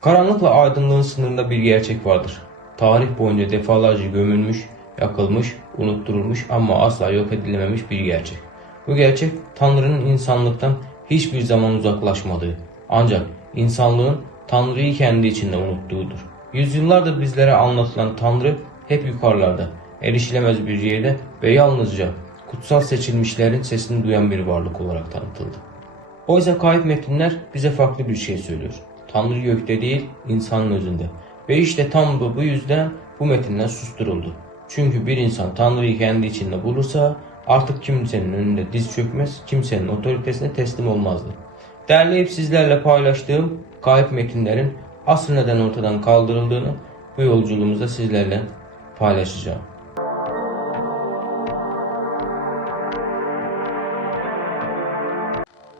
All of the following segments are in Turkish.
Karanlıkla aydınlığın sınırında bir gerçek vardır. Tarih boyunca defalarca gömülmüş, yakılmış, unutturulmuş ama asla yok edilememiş bir gerçek. Bu gerçek Tanrı'nın insanlıktan hiçbir zaman uzaklaşmadığı, ancak insanlığın Tanrı'yı kendi içinde unuttuğudur. Yüzyıllardır bizlere anlatılan Tanrı hep yukarılarda, erişilemez bir yerde ve yalnızca kutsal seçilmişlerin sesini duyan bir varlık olarak tanıtıldı. Oysa kayıp metinler bize farklı bir şey söylüyor. Tanrı gökte değil, insanın özünde. Ve işte tam da bu yüzden bu metinler susturuldu. Çünkü bir insan Tanrı'yı kendi içinde bulursa artık kimsenin önünde diz çökmez, kimsenin otoritesine teslim olmazdı. Derleyip sizlerle paylaştığım kayıp metinlerin asıl neden ortadan kaldırıldığını bu yolculuğumuzda sizlerle paylaşacağım.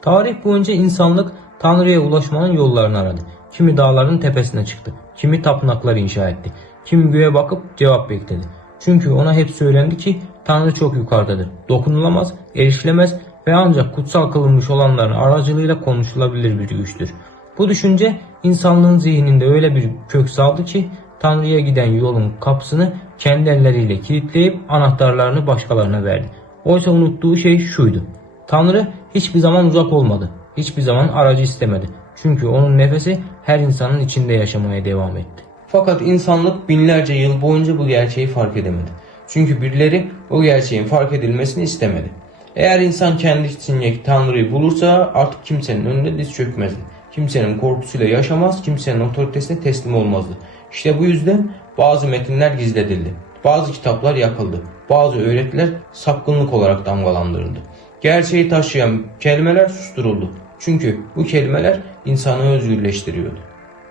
Tarih boyunca insanlık Tanrı'ya ulaşmanın yollarını aradı. Kimi dağların tepesine çıktı, kimi tapınaklar inşa etti, kimi göğe bakıp cevap bekledi. Çünkü ona hep söylendi ki Tanrı çok yukarıdadır, dokunulamaz, erişilemez ve ancak kutsal kılınmış olanların aracılığıyla konuşulabilir bir güçtür. Bu düşünce insanlığın zihninde öyle bir kök saldı ki Tanrı'ya giden yolun kapısını kendi elleriyle kilitleyip anahtarlarını başkalarına verdi. Oysa unuttuğu şey şuydu. Tanrı hiçbir zaman uzak olmadı. Hiçbir zaman aracı istemedi. Çünkü onun nefesi her insanın içinde yaşamaya devam etti. Fakat insanlık binlerce yıl boyunca bu gerçeği fark edemedi. Çünkü birileri o gerçeğin fark edilmesini istemedi. Eğer insan kendi içindeki Tanrı'yı bulursa artık kimsenin önünde diz çökmezdi. Kimsenin korkusuyla yaşamaz, kimsenin otoritesine teslim olmazdı. İşte bu yüzden bazı metinler gizledildi. Bazı kitaplar yakıldı. Bazı öğretiler sapkınlık olarak damgalandırıldı. Gerçeği taşıyan kelimeler susturuldu. Çünkü bu kelimeler insanı özgürleştiriyordu.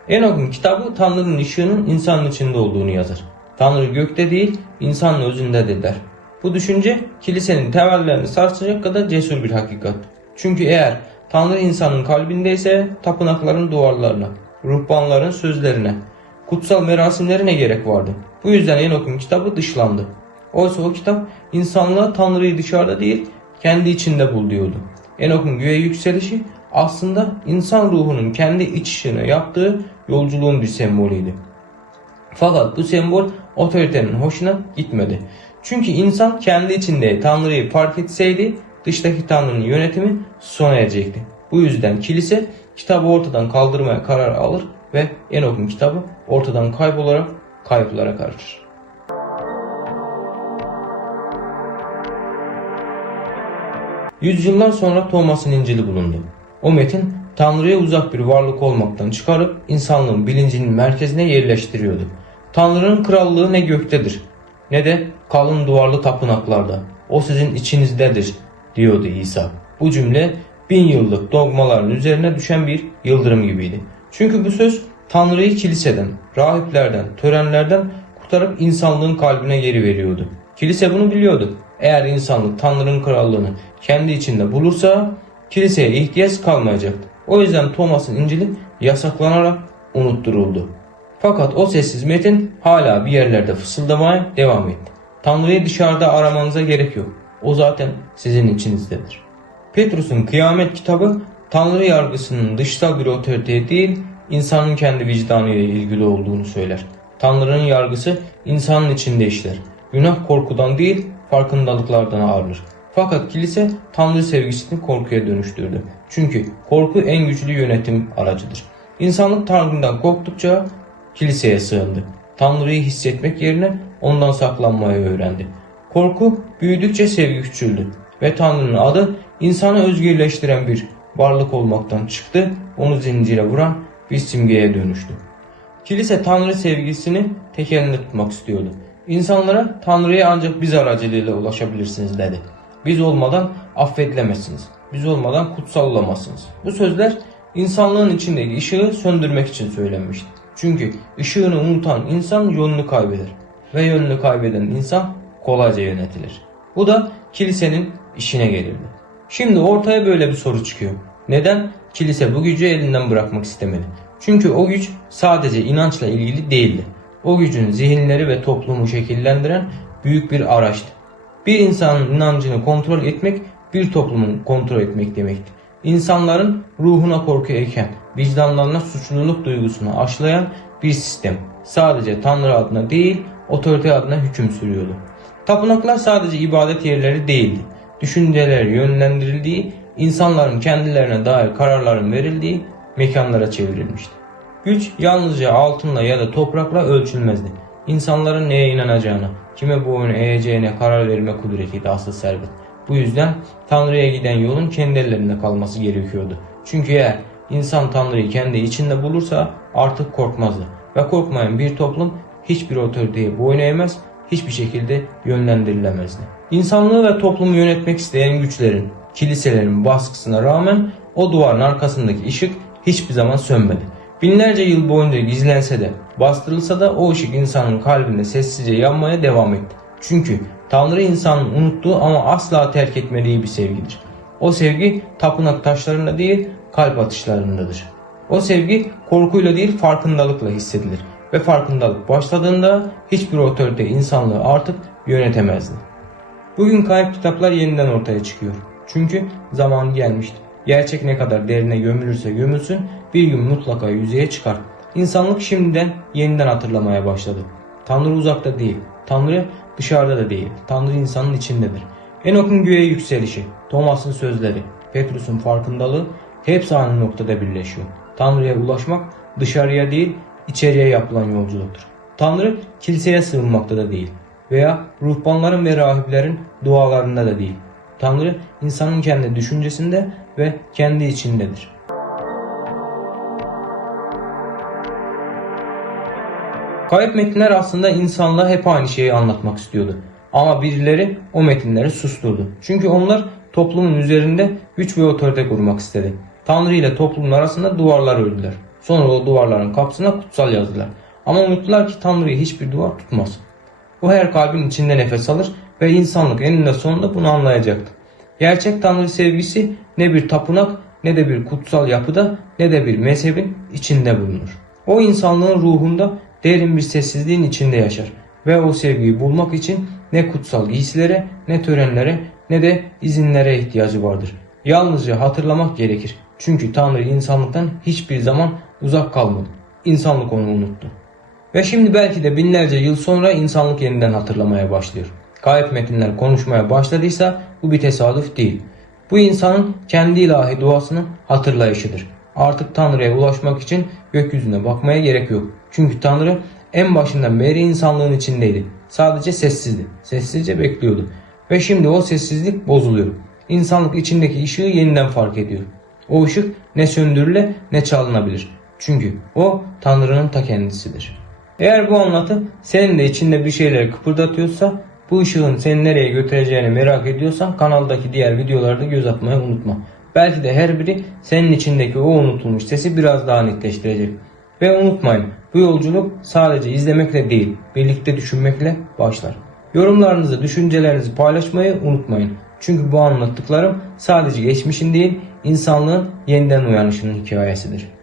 Enok'un kitabı Tanrı'nın ışığının insanın içinde olduğunu yazar. Tanrı gökte değil, insanın özündedir der. Bu düşünce kilisenin temellerini sarsacak kadar cesur bir hakikat. Çünkü eğer Tanrı insanın kalbindeyse tapınakların duvarlarına, ruhbanların sözlerine, kutsal merasimlerine gerek vardı. Bu yüzden Enok'un kitabı dışlandı. Oysa o kitap insanlığa Tanrı'yı dışarıda değil, kendi içinde bul diyordu. Enok'un göğe yükselişi aslında insan ruhunun kendi iç ışığına yaptığı yolculuğun bir sembolüydü. Fakat bu sembol otoritenin hoşuna gitmedi. Çünkü insan kendi içinde Tanrı'yı fark etseydi dıştaki Tanrı'nın yönetimi sona erecekti. Bu yüzden kilise kitabı ortadan kaldırmaya karar alır ve Enok'un kitabı ortadan kaybolarak kayıplara karışır. Yüzyıllar sonra Thomas'ın İncil'i bulundu. O metin Tanrı'ya uzak bir varlık olmaktan çıkarıp insanlığın bilincinin merkezine yerleştiriyordu. Tanrı'nın krallığı ne göktedir ne de kalın duvarlı tapınaklarda. O sizin içinizdedir diyordu İsa. Bu cümle bin yıllık dogmaların üzerine düşen bir yıldırım gibiydi. Çünkü bu söz Tanrı'yı kiliseden, rahiplerden, törenlerden kurtarıp insanlığın kalbine geri veriyordu. Kilise bunu biliyordu. Eğer insanlık Tanrı'nın krallığını kendi içinde bulursa kiliseye ihtiyaç kalmayacaktı. O yüzden Thomas'ın İncil'i yasaklanarak unutturuldu. Fakat o sessiz metin hala bir yerlerde fısıldamaya devam etti. Tanrı'yı dışarıda aramanıza gerek yok. O zaten sizin içinizdedir. Petrus'un kıyamet kitabı Tanrı yargısının dışsal bir otoriteye değil, insanın kendi vicdanı ile ilgili olduğunu söyler. Tanrı'nın yargısı insanın içinde işler. Günah korkudan değil, farkındalıklardan ağırır. Fakat kilise Tanrı sevgisini korkuya dönüştürdü. Çünkü korku en güçlü yönetim aracıdır. İnsanlık Tanrı'dan korktukça kiliseye sığındı. Tanrı'yı hissetmek yerine ondan saklanmayı öğrendi. Korku büyüdükçe sevgi küçüldü ve Tanrı'nın adı insanı özgürleştiren bir varlık olmaktan çıktı, onu zincire vuran bir simgeye dönüştü. Kilise Tanrı sevgisini tek elinde tutmak istiyordu. İnsanlara Tanrı'ya ancak biz aracılığıyla ulaşabilirsiniz dedi. Biz olmadan affedilemezsiniz. Biz olmadan kutsal olamazsınız. Bu sözler insanlığın içindeki ışığı söndürmek için söylenmişti. Çünkü ışığını unutan insan yolunu kaybeder. Ve yolunu kaybeden insan kolayca yönetilir. Bu da kilisenin işine gelirdi. Şimdi ortaya böyle bir soru çıkıyor. Neden kilise bu gücü elinden bırakmak istemedi? Çünkü o güç sadece inançla ilgili değildi. O gücün zihinleri ve toplumu şekillendiren büyük bir araçtı. Bir insanın inancını kontrol etmek bir toplumun kontrol etmek demekti. İnsanların ruhuna korku eken, vicdanlarına suçluluk duygusunu aşılayan bir sistem. Sadece Tanrı adına değil, otorite adına hüküm sürüyordu. Tapınaklar sadece ibadet yerleri değildi. Düşünceler yönlendirildiği, insanların kendilerine dair kararların verildiği mekanlara çevrilmişti. Güç yalnızca altınla ya da toprakla ölçülmezdi. İnsanların neye inanacağına, kime boyun eğeceğine karar verme kudretiydi asıl servet. Bu yüzden Tanrı'ya giden yolun kendi ellerinde kalması gerekiyordu. Çünkü eğer insan Tanrı'yı kendi içinde bulursa artık korkmazdı. Ve korkmayan bir toplum hiçbir otoriteye boyun eğmez, hiçbir şekilde yönlendirilemezdi. İnsanlığı ve toplumu yönetmek isteyen güçlerin, kiliselerin baskısına rağmen o duvarın arkasındaki ışık hiçbir zaman sönmedi. Binlerce yıl boyunca gizlense de, bastırılsa da o ışık insanın kalbinde sessizce yanmaya devam etti. Çünkü Tanrı insanın unuttuğu ama asla terk etmediği bir sevgidir. O sevgi tapınak taşlarında değil, kalp atışlarındadır. O sevgi korkuyla değil farkındalıkla hissedilir. Ve farkındalık başladığında hiçbir otorite insanlığı artık yönetemezdi. Bugün kayıp kitaplar yeniden ortaya çıkıyor. Çünkü zaman gelmişti. Gerçek ne kadar derine gömülürse gömülsün bir gün mutlaka yüzeye çıkar. İnsanlık şimdiden yeniden hatırlamaya başladı. Tanrı uzakta değil. Tanrı dışarıda da değil. Tanrı insanın içindedir. Enok'un göğe yükselişi, Thomas'ın sözleri, Petrus'un farkındalığı hepsi aynı noktada birleşiyor. Tanrı'ya ulaşmak dışarıya değil içeriye yapılan yolculuktur. Tanrı kiliseye sığınmakta da değil veya ruhbanların ve rahiplerin dualarında da değil. Tanrı insanın kendi düşüncesinde ve kendi içindedir. Kayıp metinler aslında insanlığa hep aynı şeyi anlatmak istiyordu. Ama birileri o metinleri susturdu. Çünkü onlar toplumun üzerinde güç ve otorite kurmak istedi. Tanrı ile toplumun arasında duvarlar ördüler. Sonra o duvarların kapısına kutsal yazdılar. Ama unuttular ki Tanrı'yı hiçbir duvar tutmaz. O her kalbin içinde nefes alır ve insanlık eninde sonunda bunu anlayacaktı. Gerçek Tanrı sevgisi ne bir tapınak ne de bir kutsal yapıda ne de bir mezhebin içinde bulunur. O insanlığın ruhunda derin bir sessizliğin içinde yaşar ve o sevgiyi bulmak için ne kutsal giysilere ne törenlere ne de izinlere ihtiyacı vardır. Yalnızca hatırlamak gerekir. Çünkü Tanrı insanlıktan hiçbir zaman uzak kalmadı. İnsanlık onu unuttu. Ve şimdi belki de binlerce yıl sonra insanlık yeniden hatırlamaya başlıyor. Kayıp metinler konuşmaya başladıysa bu bir tesadüf değil. Bu insanın kendi ilahi duasını hatırlayışıdır. Artık Tanrı'ya ulaşmak için gökyüzüne bakmaya gerek yok. Çünkü Tanrı en başından beri insanlığın içindeydi. Sadece sessizdi. Sessizce bekliyordu. Ve şimdi o sessizlik bozuluyor. İnsanlık içindeki ışığı yeniden fark ediyor. O ışık ne söndürüle ne çalınabilir. Çünkü o Tanrı'nın ta kendisidir. Eğer bu anlatı senin de içinde bir şeyleri kıpırdatıyorsa bu ışığın seni nereye götüreceğini merak ediyorsan kanaldaki diğer videolarda göz atmayı unutma. Belki de her biri senin içindeki o unutulmuş sesi biraz daha netleştirecek. Ve unutmayın bu yolculuk sadece izlemekle değil birlikte düşünmekle başlar. Yorumlarınızı, düşüncelerinizi paylaşmayı unutmayın. Çünkü bu anlattıklarım sadece geçmişin değil insanlığın yeniden uyanışının hikayesidir.